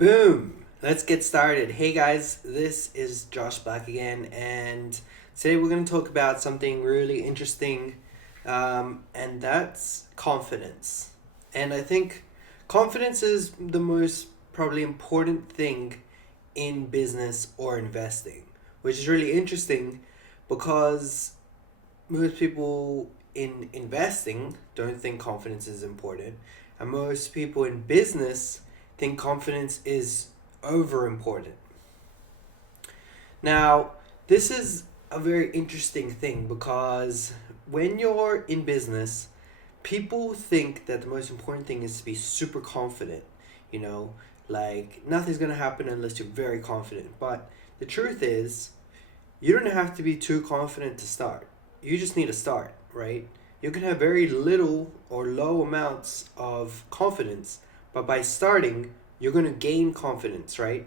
Boom! Let's get started. Hey guys, this is Josh back again, and today we're going to talk about something really interesting, and that's confidence. And I think confidence is the most probably important thing in business or investing, which is really interesting because most people in investing don't think confidence is important, and most people in business think confidence is over important. Now, this is a very interesting thing because when you're in business, people think that the most important thing is to be super confident, you know, like nothing's going to happen unless you're very confident. But the truth is, you don't have to be too confident to start. You just need to start, right? You can have very little or low amounts of confidence, but by starting, you're going to gain confidence, right?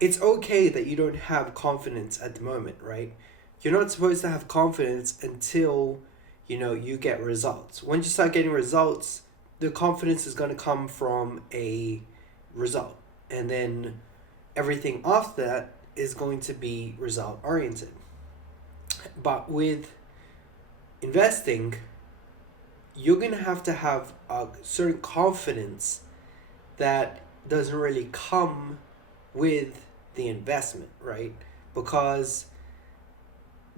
It's okay that you don't have confidence at the moment, right? You're not supposed to have confidence until you get results. Once you start getting results, the confidence is going to come from a result. And then everything after that is going to be result oriented. But with investing, you're going to have a certain confidence that doesn't really come with the investment, right? Because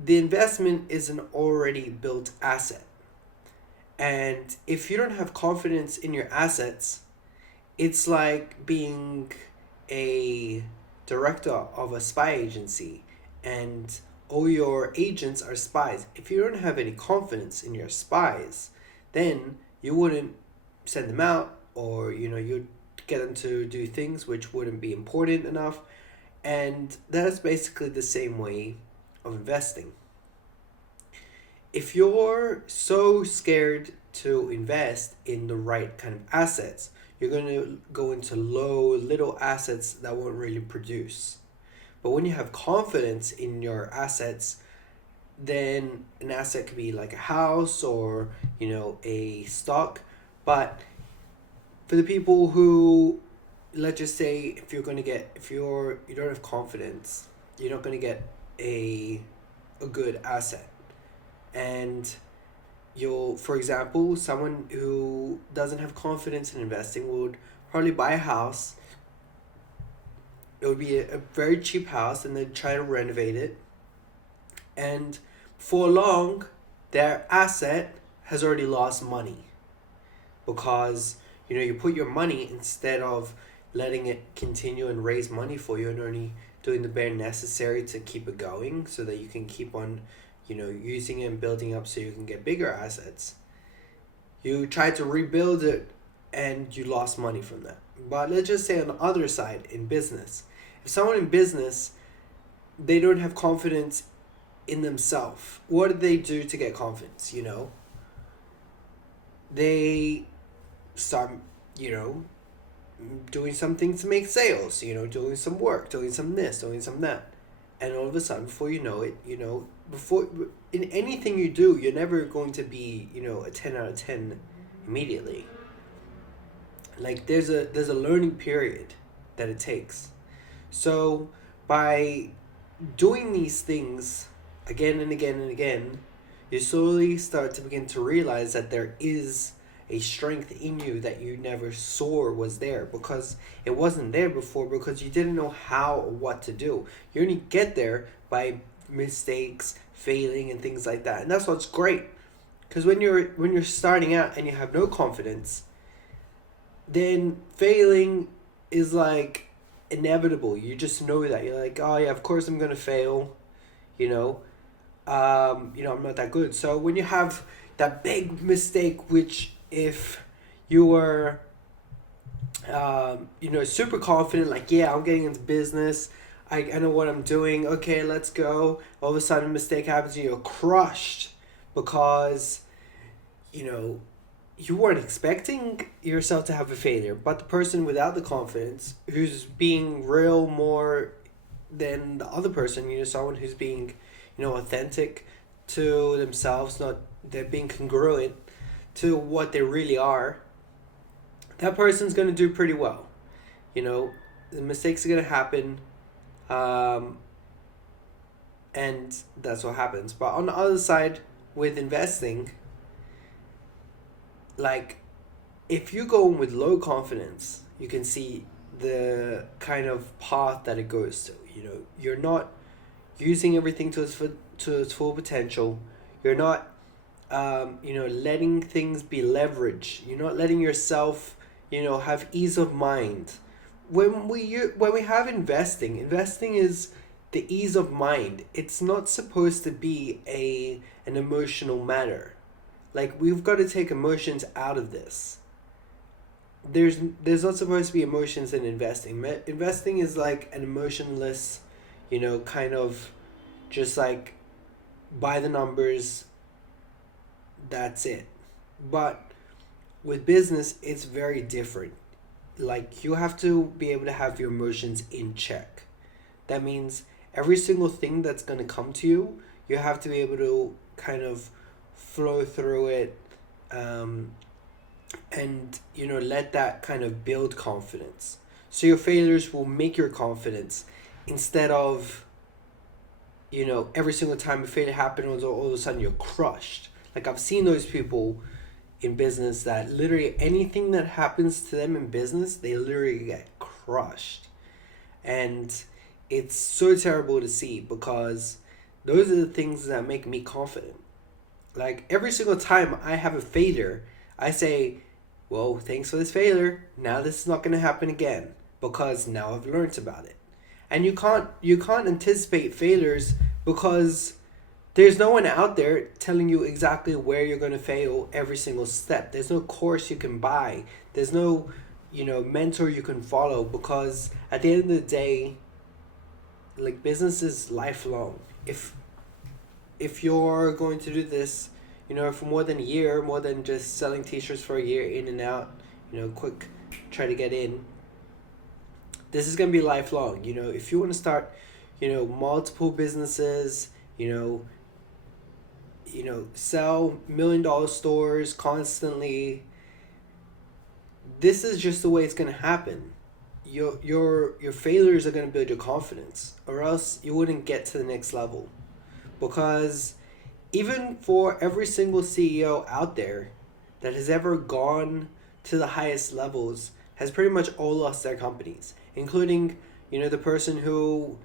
the investment is an already built asset. And if you don't have confidence in your assets, it's like being a director of a spy agency and all your agents are spies. If you don't have any confidence in your spies, then you wouldn't send them out, or you'd get them to do things which wouldn't be important enough. And that's basically the same way of investing. If you're so scared to invest in the right kind of assets, you're going to go into low little assets that won't really produce. But when you have confidence in your assets, then an asset could be like a house or a stock. But for the people who, let's just say, if you don't have confidence, you're not going to get a good asset. And you'll, for example, someone who doesn't have confidence in investing would probably buy a house. It would be a very cheap house, and they'd try to renovate it, and for long their asset has already lost money because you put your money, instead of letting it continue and raise money for you and only doing the bare necessary to keep it going so that you can keep on using it and building up so you can get bigger assets. You tried to rebuild it and you lost money from that. But let's just say on the other side, in business, if someone in business, they don't have confidence in themselves, what do they do to get confidence? They start doing something to make sales, doing some work, doing some this, doing some that. And all of a sudden, before you know it, before in anything you do, you're never going to be, a 10 out of 10 immediately. Like there's a learning period that it takes. So by doing these things again and again and again, you slowly start to begin to realize that there is a strength in you that you never saw was there, because it wasn't there before, because you didn't know how or what to do. You only get there by mistakes, failing, and things like that. And that's what's great, because when you're starting out and you have no confidence, then failing is like inevitable. You just know that. You're like, oh yeah, of course I'm gonna fail, you know I'm not that good. So when you have that big mistake, which if you were super confident, like, yeah, I'm getting into business, I know what I'm doing, okay, let's go, all of a sudden a mistake happens and you're crushed because you weren't expecting yourself to have a failure. But the person without the confidence, who's being real more than the other person, someone who's being authentic to themselves, not they're being congruent to what they really are, that person's going to do pretty well. you know The mistakes are gonna happen, um, and that's what happens. But on the other side, with investing, like if you go in with low confidence, you can see the kind of path that it goes to. You know, you're not using everything to its full potential. You're not, letting things be leveraged. You're not letting yourself, have ease of mind. When we have investing is the ease of mind. It's not supposed to be an emotional matter. Like we've got to take emotions out of this. There's not supposed to be emotions in investing. Investing is like an emotionless, kind of just like by the numbers, that's it. But with business, it's very different. Like you have to be able to have your emotions in check. That means every single thing that's going to come to you, you have to be able to kind of flow through it, um, and let that kind of build confidence. So your failures will make your confidence, instead of every single time a failure happens, all of a sudden you're crushed. Like I've seen those people in business that literally anything that happens to them in business, they literally get crushed. And it's so terrible to see, because those are the things that make me confident. Like every single time I have a failure, I say, well, thanks for this failure. Now this is not going to happen again, because now I've learned about it. And you can't anticipate failures, because there's no one out there telling you exactly where you're going to fail every single step. There's no course you can buy. There's no, mentor you can follow, because at the end of the day, like business is lifelong. If you're going to do this, for more than a year, more than just selling t-shirts for a year in and out, quick, try to get in. This is going to be lifelong. If you want to start, multiple businesses, sell $1 million stores constantly, this is just the way it's going to happen. Your failures are going to build your confidence, or else you wouldn't get to the next level. Because even for every single CEO out there that has ever gone to the highest levels has pretty much all lost their companies, including the person who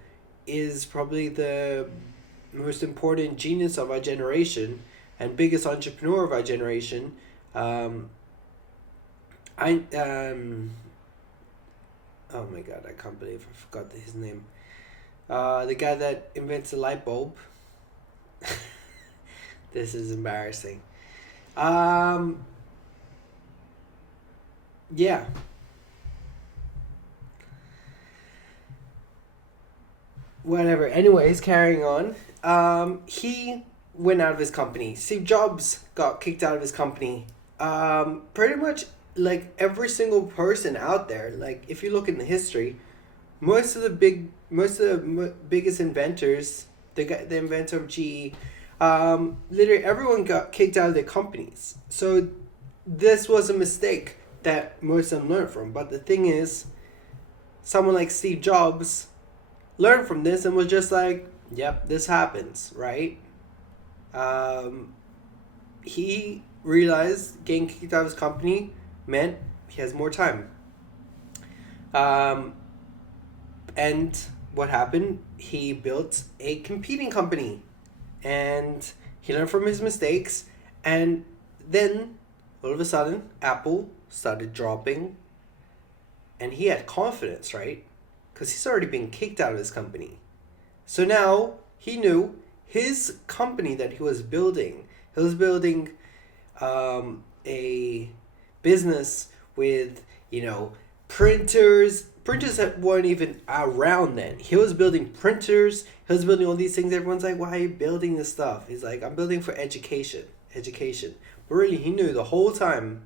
is probably the most important genius of our generation and biggest entrepreneur of our generation. I Oh my god, I can't believe I forgot his name. The guy that invents the light bulb. This is embarrassing. Um, yeah. Whatever. Anyways, carrying on. He went out of his company. Steve Jobs got kicked out of his company. Pretty much like every single person out there. Like if you look in the history, most of the biggest inventors, the inventor of GE, literally everyone got kicked out of their companies. So this was a mistake that most of them learned from. But the thing is, someone like Steve Jobs learned from this and was just like, yep, this happens, right? Um, he realized getting kicked out of his company meant he has more time. Um, and what happened? He built a competing company, and he learned from his mistakes. And then all of a sudden, Apple started dropping, and he had confidence, right? Because he's already been kicked out of his company. So now he knew his company that he was building a business with, printers. Printers that weren't even around then. He was building printers. He was building all these things. Everyone's like, why are you building this stuff? He's like, I'm building for education. Education. But really, he knew the whole time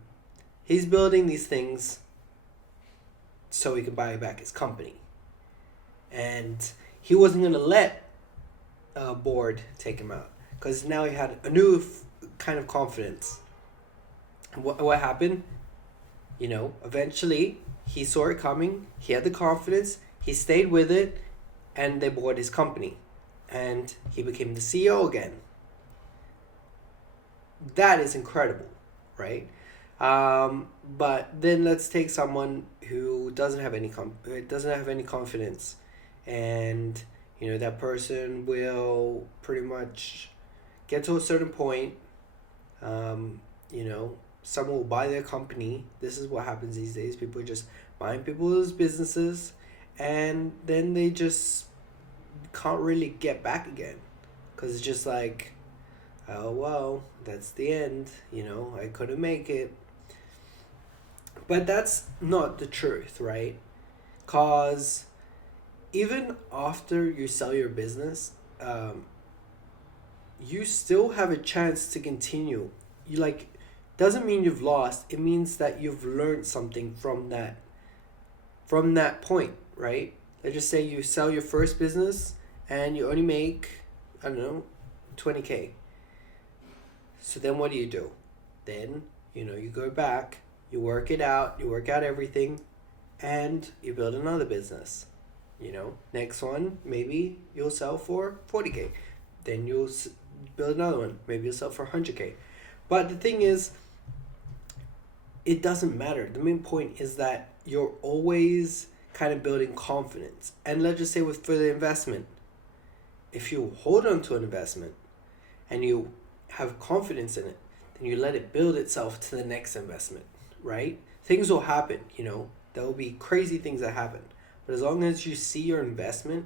he's building these things so he could buy back his company. And he wasn't going to let a board take him out, because now he had a new kind of confidence. And what happened? Eventually He saw it coming, he had the confidence, he stayed with it, and they bought his company. And he became the CEO again. That is incredible, right? But then let's take someone who doesn't have any confidence, and that person will pretty much get to a certain point. Um, Someone will buy their company. This is what happens these days. People are just buying people's businesses, and then they just can't really get back again, because it's just like, oh well, that's the end. I couldn't make it. But that's not the truth, right? Cause even after you sell your business, you still have a chance to continue. You like doesn't mean you've lost. It means that you've learned something from that point, right? Let's just say you sell your first business and you only make, I don't know, 20K. So then what do? Then, you go back, you work it out, you work out everything, and you build another business. Next one, maybe you'll sell for 40K. Then you'll build another one. Maybe you'll sell for 100K. But the thing is, it doesn't matter. The main point is that you're always kind of building confidence. And let's just say for the investment, if you hold on to an investment and you have confidence in it, then you let it build itself to the next investment, right? Things will happen, there will be crazy things that happen. But as long as you see your investment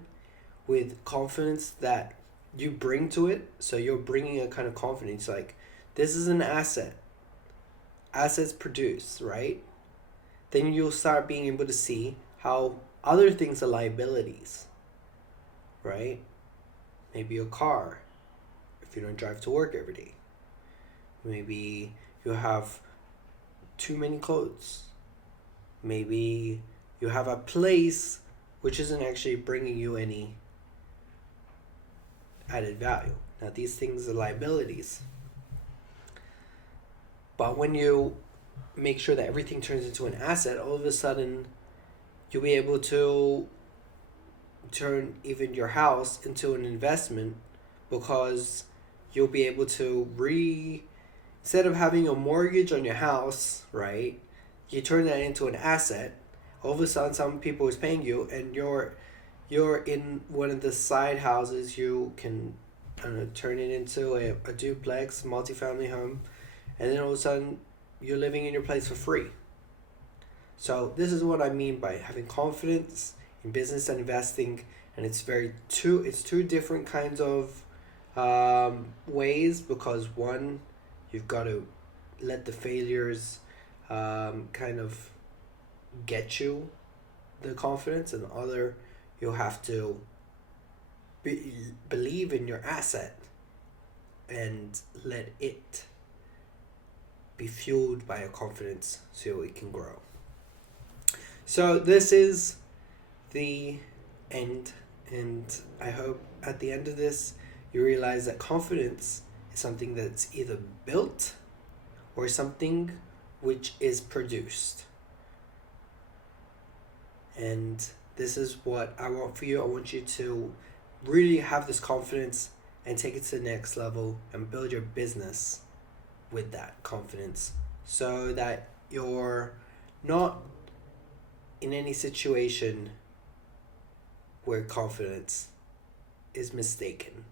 with confidence that you bring to it, so you're bringing a kind of confidence, like, this is an asset. Assets produce, right? Then you'll start being able to see how other things are liabilities, right? Maybe your car, if you don't drive to work every day. Maybe you have too many clothes. Maybe you have a place which isn't actually bringing you any added value. Now, these things are liabilities. But when you make sure that everything turns into an asset, all of a sudden you'll be able to turn even your house into an investment, because you'll be able to instead of having a mortgage on your house, right? You turn that into an asset. All of a sudden, some people is paying you, and you're in one of the side houses. You can turn it into a duplex, multifamily home, and then all of a sudden, you're living in your place for free. So this is what I mean by having confidence in business and investing, and it's two different kinds of ways, because one, you've got to let the failures kind of get you the confidence, and the other, you'll have to believe in your asset and let it be fueled by your confidence so it can grow. So this is the end, and I hope at the end of this you realize that confidence is something that's either built or something which is produced. And this is what I want for you. I want you to really have this confidence and take it to the next level and build your business with that confidence, so that you're not in any situation where confidence is mistaken.